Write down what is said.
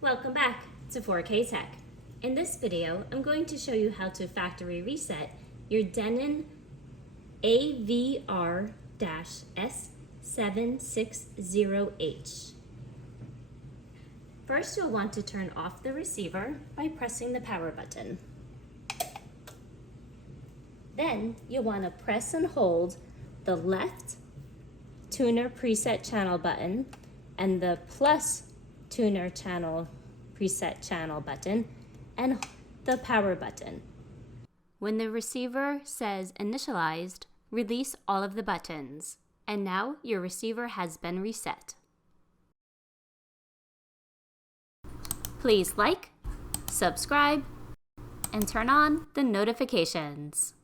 Welcome back to 4K Tech. In this video, I'm going to show you how to factory reset your Denon AVR-S760H. First, you'll want to turn off the receiver by pressing the power button. Then, you'll want to press and hold the left tuner preset channel button and the plus tuner channel preset channel button and the power button. When the receiver says initialized, release all of the buttons. And now your receiver has been reset. Please like, subscribe, and turn on the notifications.